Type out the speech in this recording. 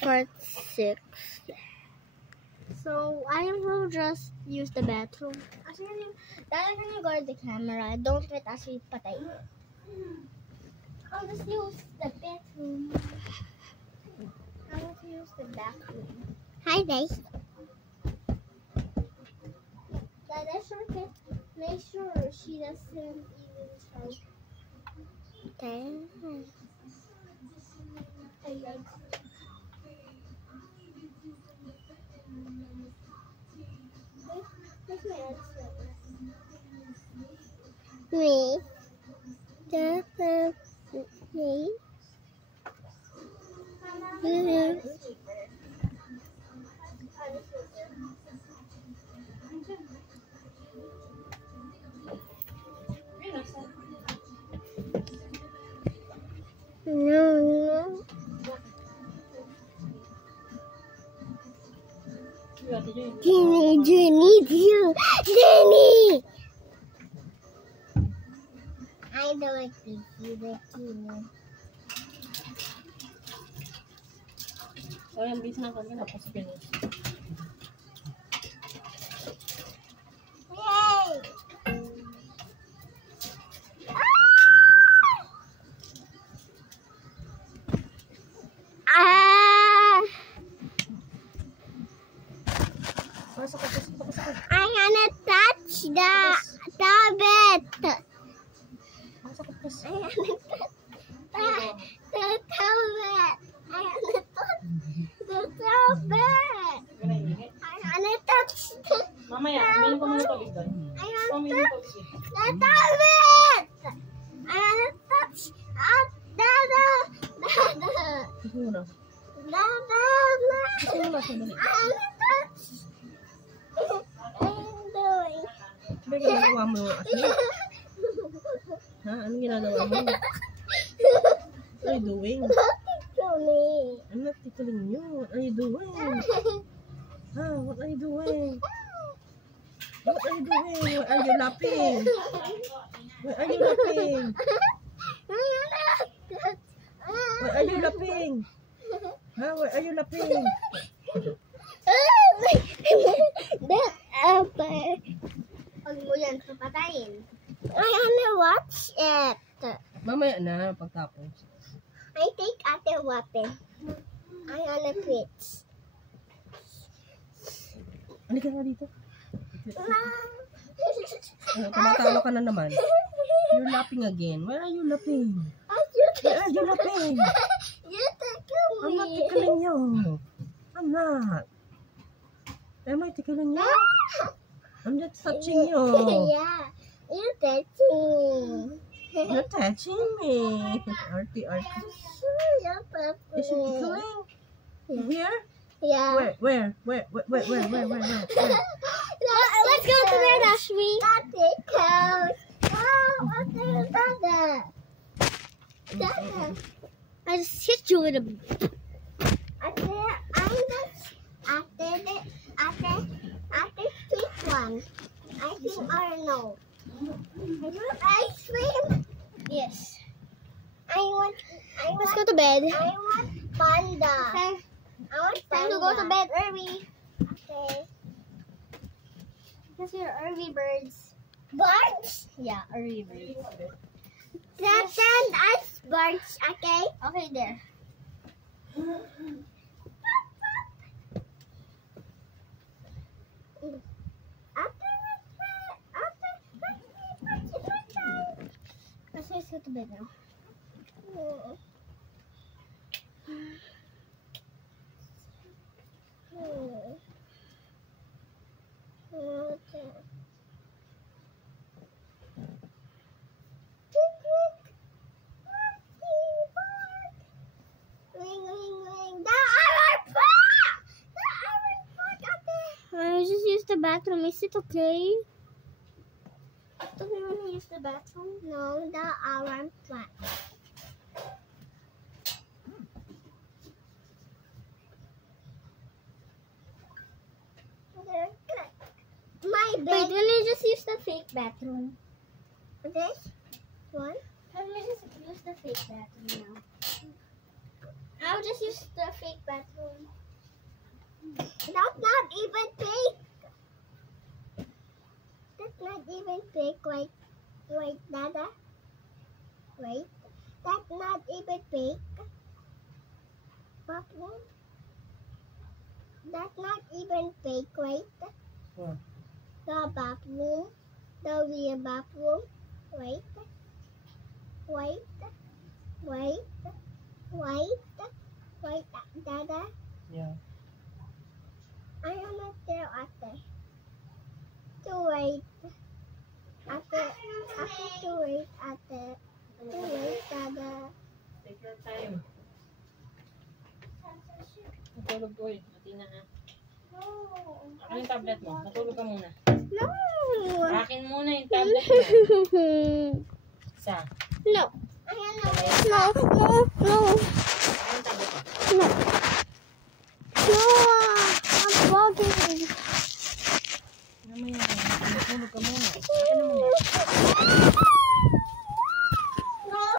part 6. So I will just use the bathroom. Actually, Dad, can you guard the camera? Don't let us be patay. I'll just use the bathroom. I will use the bathroom. Hi guys. Dad, make sure she doesn't even try. Okay. Me. Me. No. Jenny! I don't like to see the Jenny. So, yung bis na kami tapos finish. Yay! I'm gonna touch the bed. I'm gonna touch the bed. I'm gonna touch the bed. I'm gonna touch the Mamaya, uminom ko muna tubig doon. I'm gonna touch the bed. I'm gonna touch Siguro. Ano ginagawa mo? Ha? Anong ginagawa mo? What are you doing? I'm not tickling you. What are you doing? Ha? What are you doing? What are you doing? Why are you laughing? Why are you laughing? Why are you laughing? Ha? Why are you laughing? Huwag mo yan papatayin. I wanna watch it. Mamaya na, pagtapos. I take ate weapon. I wanna quit. Ano ka nga dito? Tumatawa ka na naman. You're laughing again. Why are you laughing? Why are you laughing? You tickle me. I'm not tickling you. I'm not. Am I tickling you? I'm just touching you. Yeah, you're touching. You're touching me. Arty. Is it tickling? Here? Yeah. Where? Let's go to bed, Ashmi. I just hit you with a. After this one, I think Arnold. I want ice cream. Yes. Let's go to bed. I want panda. Okay. I want time to go to bed early. Okay. Because we're early birds. Birds? Yeah, early birds. Send us birds, okay? Okay, there. Let's go to bed now. I just used the bathroom. Is it okay? Do we want to use the bathroom? No, the alarm clock. My bed. Wait, will you just use the fake bathroom? This one? Can we just use the fake bathroom now? I'll just use the fake bathroom. even fake. That's not even fake. Wait, Dada. Wait. That's not even fake. Bathroom. That's not even fake. Wait. What? The bathroom. The real bathroom. Wait. Wait. Wait. Wait. Wait, Dada. Yeah. I am not there Ate. To wait. Ate. To wait, Ate. To wait, Dada. Take your time. Matulog ko eh. Mati na ha. No. Akin yung tablet mo. Matulog ka muna. No. Akin muna yung tablet mo. Isa. No. No. No. No. Akin yung tablet mo. No. No.